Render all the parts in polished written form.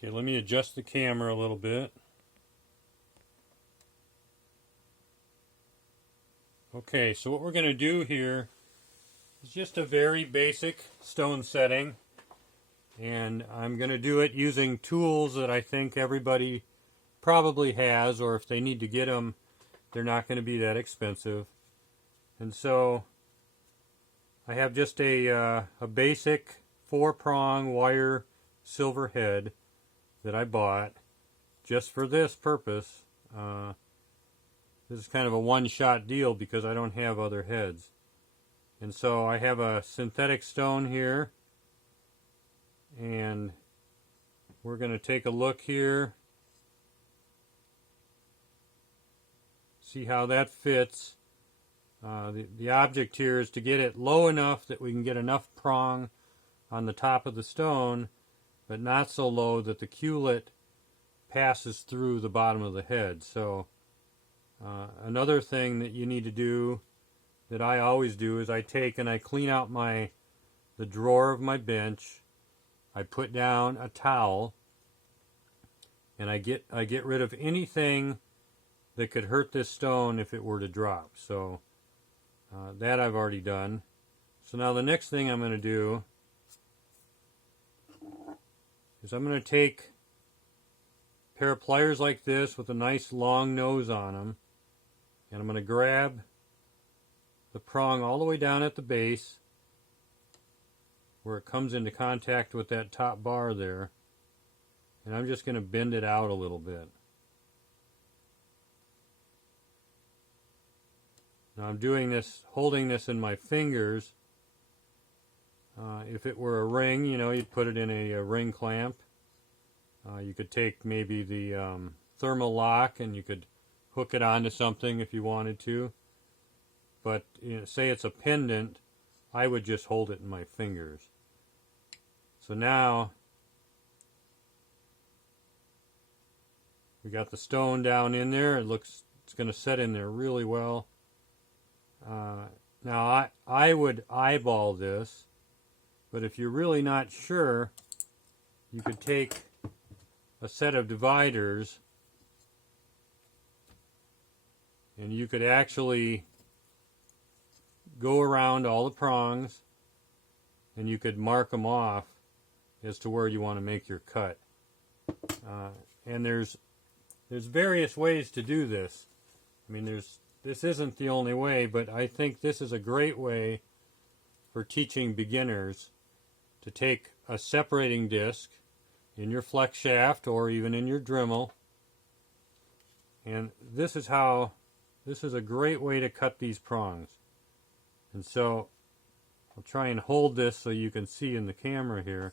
Okay, let me adjust the camera a little bit. Okay, so what we're going to do here is just a very basic stone setting, and I'm going to do it using tools that I think everybody probably has, or if they need to get them, they're not going to be that expensive. And so I have just a basic 4-prong wire silver head that I bought just for this purpose. This is kind of a one-shot deal because I don't have other heads. And so I have a synthetic stone here, and we're going to take a look here, see how that fits. The object here is to get it low enough that we can get enough prong on the top of the stone, but not so low that the culet passes through the bottom of the head. So another thing that you need to do, that I always do, is I take and I clean out the drawer of my bench. I put down a towel, and I get rid of anything that could hurt this stone if it were to drop. So that I've already done. So now the next thing I'm going to do is I'm going to take a pair of pliers like this with a nice long nose on them, and I'm going to grab the prong all the way down at the base where it comes into contact with that top bar there, and I'm just going to bend it out a little bit. Now I'm doing this, holding this in my fingers. If it were a ring, you'd put it in a ring clamp. You could take maybe the thermal lock and you could hook it onto something if you wanted to. But say it's a pendant, I would just hold it in my fingers. So now we got the stone down in there. It's going to set in there really well. Now I would eyeball this, but if you're really not sure, you could take a set of dividers and you could actually go around all the prongs and you could mark them off as to where you want to make your cut. And there's various ways to do this. I mean, this isn't the only way, but I think this is a great way for teaching beginners to take a separating disc in your flex shaft or even in your Dremel, and this is a great way to cut these prongs. And so I'll try and hold this so you can see in the camera here.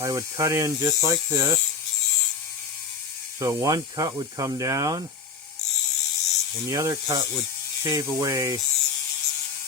I would cut in just like this. So one cut would come down, and the other cut would shave away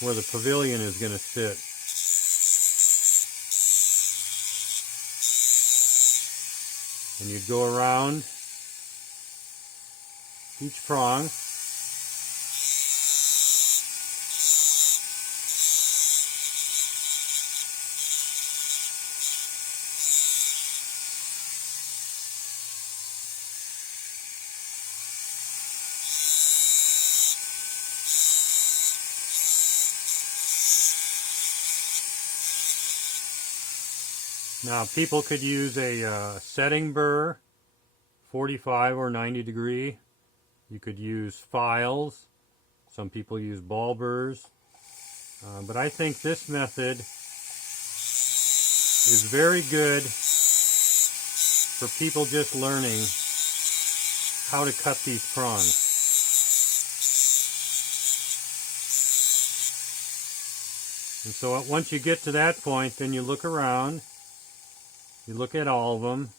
where the pavilion is going to sit. And you'd go around each prong. Now people could use a setting burr, 45 or 90 degree. You could use files. Some people use ball burrs. But I think this method is very good for people just learning how to cut these prongs. And so once you get to that point, then you look around. You look at all of them,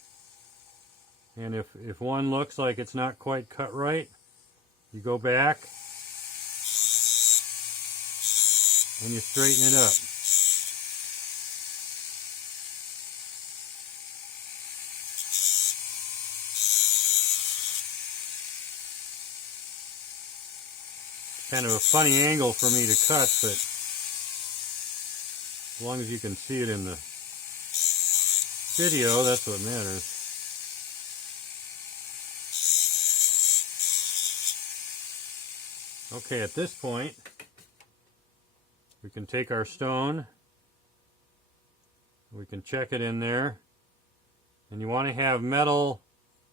and if one looks like it's not quite cut right, you go back and you straighten it up. Kind of a funny angle for me to cut, but As long as you can see it in the video, that's what matters. Okay, at this point, we can take our stone, we can check it in there, and you want to have metal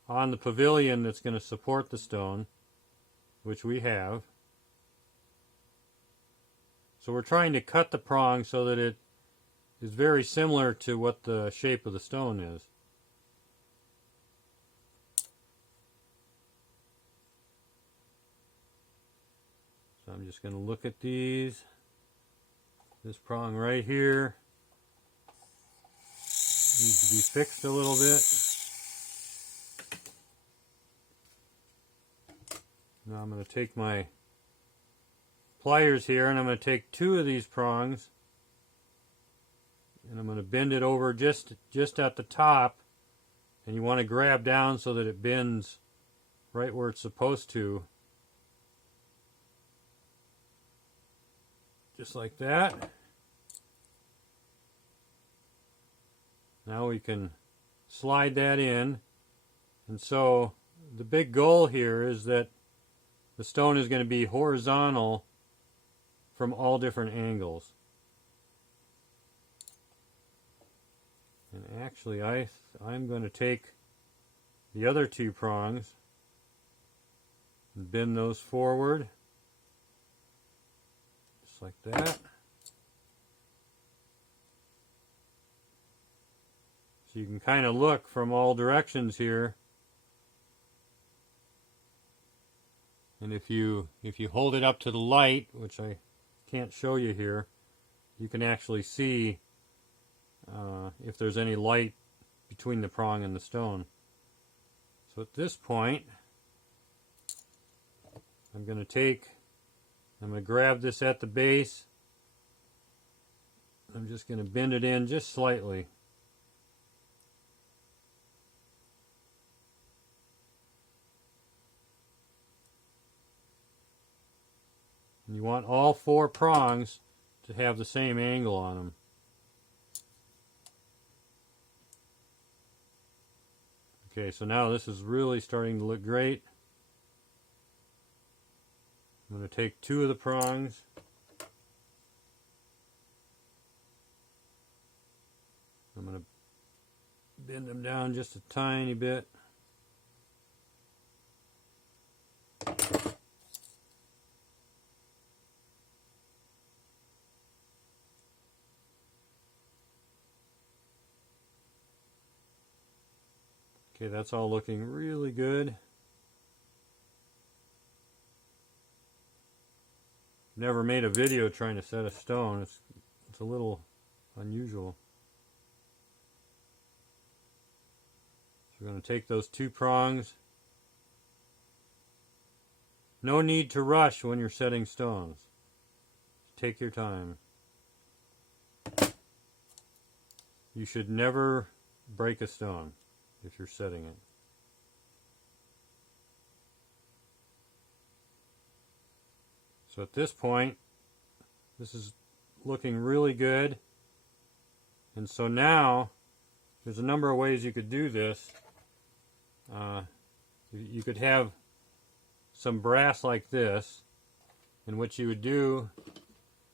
on the pavilion that's going to support the stone, which we have. So we're trying to cut the prong so that it is very similar to what the shape of the stone is. So I'm just going to look at these. This prong right here needs to be fixed a little bit. Now I'm going to take my pliers here and I'm going to take two of these prongs and I'm going to bend it over just at the top, and you want to grab down so that it bends right where it's supposed to. Just like that. Now we can slide that in, and so the big goal here is that the stone is going to be horizontal from all different angles. And actually I'm going to take the other two prongs and bend those forward just like that. So you can kind of look from all directions here. And if you hold it up to the light, which I can't show you here, you can actually see if there's any light between the prong and the stone. So at this point, I'm going to grab this at the base. I'm just going to bend it in just slightly. And you want all four prongs to have the same angle on them. Okay, so now this is really starting to look great. I'm going to take two of the prongs. I'm going to bend them down just a tiny bit. Okay, that's all looking really good. Never made a video trying to set a stone. It's a little unusual. So we're going to take those two prongs. No need to rush when you're setting stones. Take your time. You should never break a stone if you're setting it. So at this point, this is looking really good. And so now, there's a number of ways you could do this. You could have some brass like this, and what you would do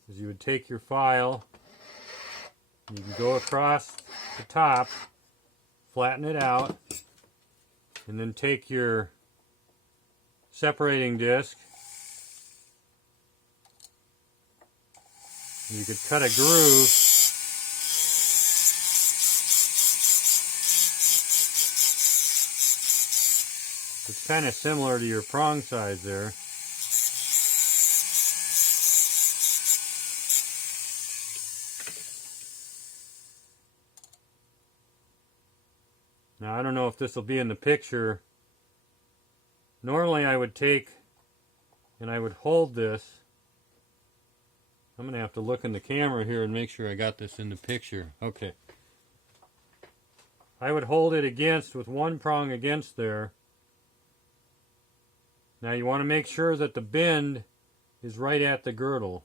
is you would take your file, you can go across the top, flatten it out, and then take your separating disc, and you could cut a groove. It's kind of similar to your prong size there. Now I don't know if this will be in the picture. Normally I would take and I would hold this. I'm going to have to look in the camera here and make sure I got this in the picture. Okay. I would hold it against with one prong against there. Now you want to make sure that the bend is right at the girdle.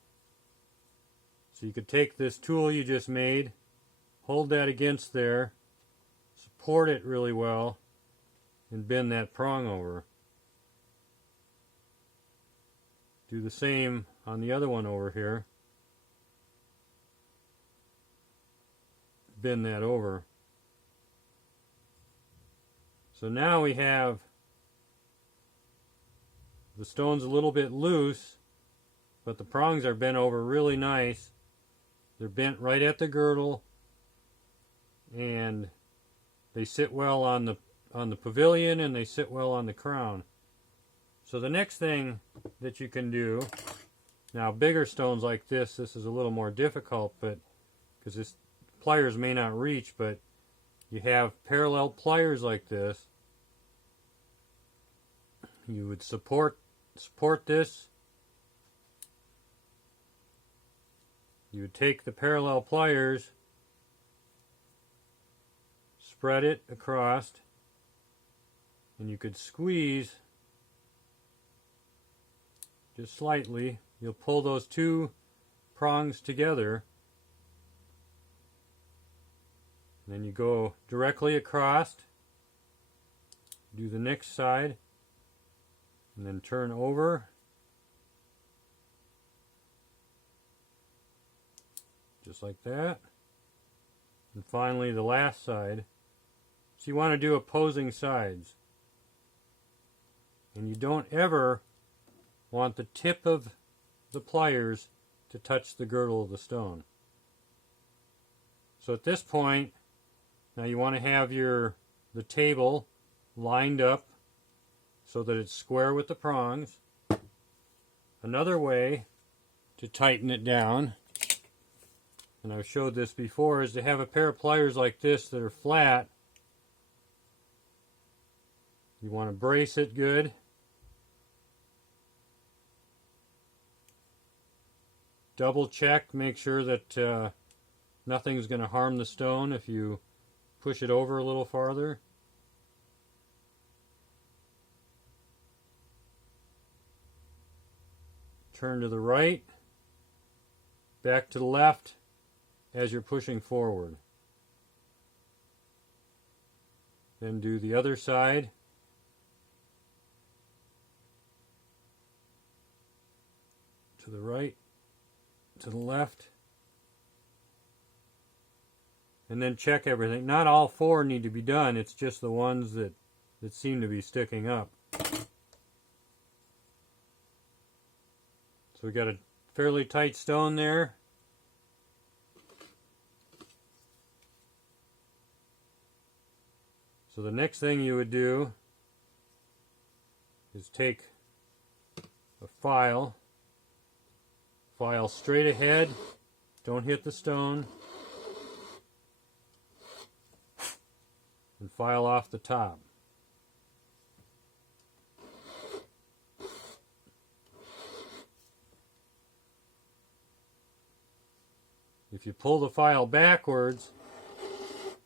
So you could take this tool you just made, hold that against there, support it really well, and bend that prong over. Do the same on the other one over here. Bend that over. So now we have the stone's a little bit loose, but the prongs are bent over really nice. They're bent right at the girdle, and they sit well on the pavilion, and they sit well on the crown. So the next thing that you can do, now bigger stones like this is a little more difficult, but because this pliers may not reach, but you have parallel pliers like this. You would support this. You would take the parallel pliers, spread it across, and you could squeeze just slightly. You'll pull those two prongs together, and then you go directly across, do the next side, and then turn over. Just like that. And finally the last side. So you want to do opposing sides. And you don't ever want the tip of the pliers to touch the girdle of the stone. So at this point, now you want to have the table lined up so that it's square with the prongs. Another way to tighten it down, and I've showed this before, is to have a pair of pliers like this that are flat. You want to brace it good. Double check, make sure that nothing's going to harm the stone if you push it over a little farther. Turn to the right, back to the left as you're pushing forward. Then do the other side. To the right, to the left. And then check everything. Not all four need to be done, it's just the ones that seem to be sticking up. So we got a fairly tight stone there. So the next thing you would do is take a file straight ahead, don't hit the stone, and file off the top. If you pull the file backwards,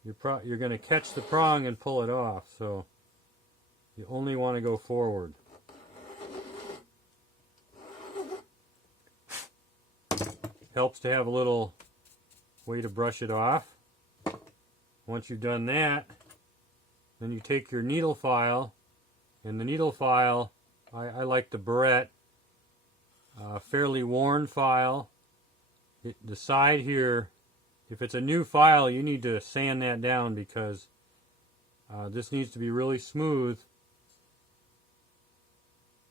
you're going to catch the prong and pull it off, so you only want to go forward. Helps to have a little way to brush it off. Once you've done that, then you take your needle file, and the needle file, I like the Barrett fairly worn file. The side here, if it's a new file, you need to sand that down because this needs to be really smooth.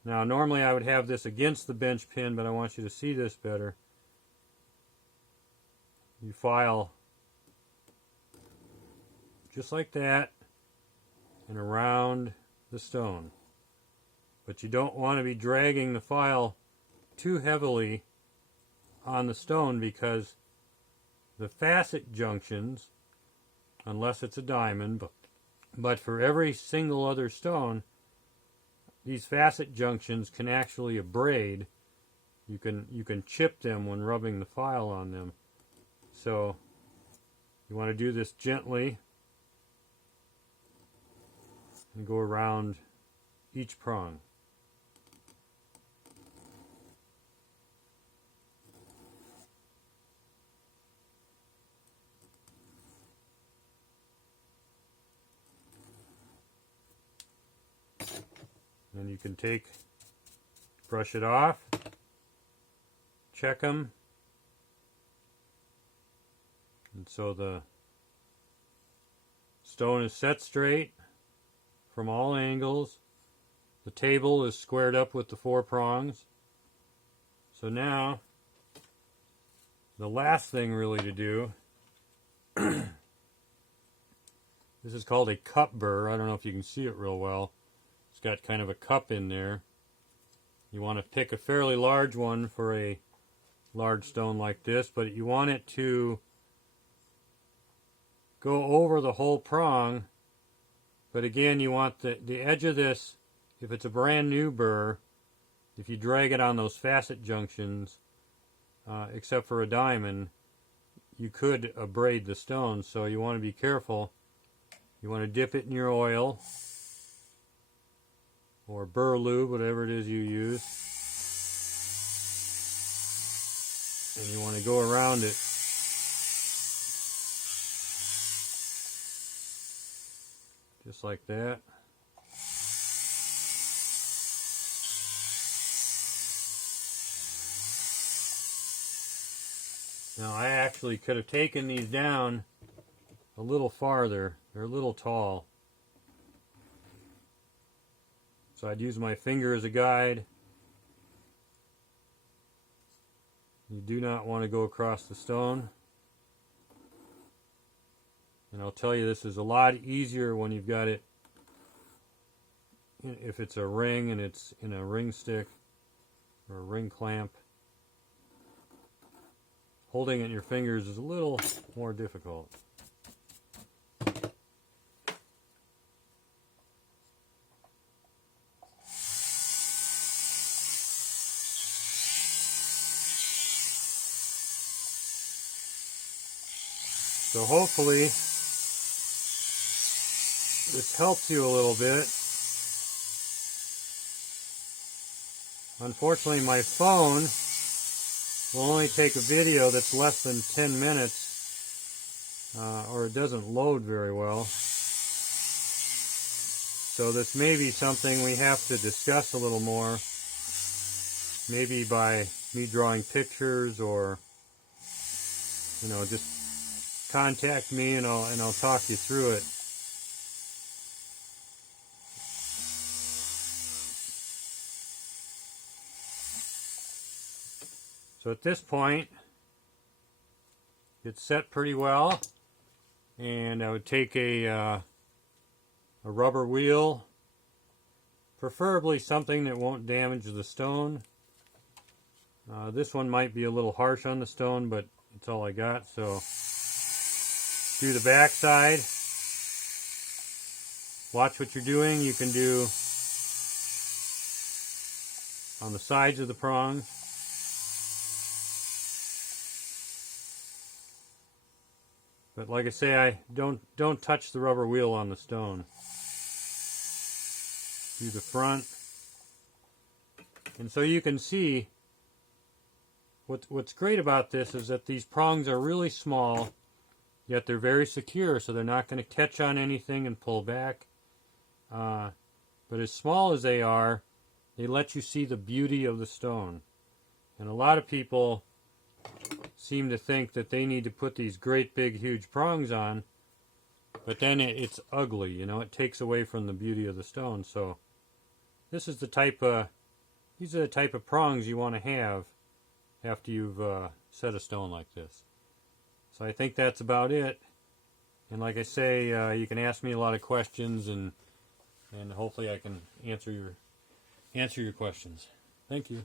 Now normally I would have this against the bench pin, but I want you to see this better. You file just like that and around the stone. But you don't want to be dragging the file too heavily on the stone because the facet junctions, unless it's a diamond, but for every single other stone, these facet junctions can actually abrade. You can chip them when rubbing the file on them. So you want to do this gently and go around each prong. And you can brush it off, check them, and so the stone is set straight from all angles. The table is squared up with the 4 prongs. So now, the last thing really to do, this is called a cup burr. I don't know if you can see it real well. It's got kind of a cup in there. You want to pick a fairly large one for a large stone like this, but you want it to go over the whole prong. But again, you want the edge of this, if it's a brand new burr, if you drag it on those facet junctions, except for a diamond, you could abrade the stone. So you want to be careful. You want to dip it in your oil or burr lube, whatever it is you use, and you want to go around it. Just like that. Now I actually could have taken these down a little farther. They're a little tall. So I'd use my finger as a guide. You do not want to go across the stone. And I'll tell you, this is a lot easier when you've got it, if it's a ring and it's in a ring stick or a ring clamp. Holding it in your fingers is a little more difficult. So hopefully this helps you a little bit. Unfortunately, my phone will only take a video that's less than 10 minutes, or it doesn't load very well. So this may be something we have to discuss a little more, maybe by me drawing pictures, or just contact me and I'll talk you through it. So at this point, it's set pretty well, and I would take a rubber wheel, preferably something that won't damage the stone. This one might be a little harsh on the stone, but it's all I got. So do the back side. Watch what you're doing. You can do on the sides of the prong. But like I say, don't touch the rubber wheel on the stone. Do the front. And so you can see what's great about this is that these prongs are really small, yet they're very secure, so they're not going to catch on anything and pull back. But as small as they are, they let you see the beauty of the stone. And a lot of people seem to think that they need to put these great big huge prongs on, but then it's ugly, it takes away from the beauty of the stone. So these are the type of prongs you want to have after you've set a stone like this. So I think that's about it. And like I say, you can ask me a lot of questions, and hopefully I can answer your questions. Thank you.